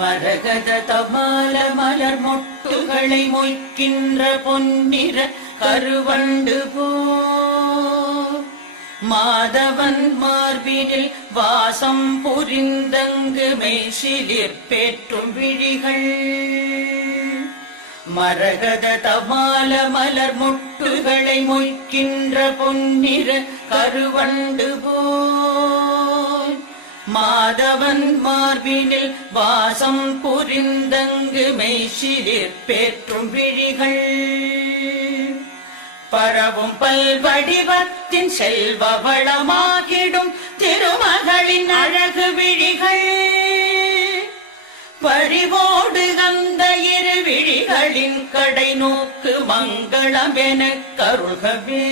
மரகத தமால மலர் மொட்டுகளை மொய்க்கின்ற பொன்னிற கருவண்டு போ மாதவன் மார்பினில் வாசம் புரிந்தங்கு மெய்சிலிர் பேற்றும் விழிகள் மரகத தமால மலர் மொட்டுகளை மொய்க்கின்ற பொன்னிற கருவண்டு போல் மாதவன் மார்பினில் வாசம் புரிந்தங்கு மெய்சிலிர் பேற்றும் விழிகள் பரவும் பல்வடிவத்தின் செல்வ வளமாகிடும் திருமகளின் அழகு விழிகள் பறிவோடு அந்த இரு விழிகளின் கடை நோக்கு மங்களம் எனக் கருள்கவே.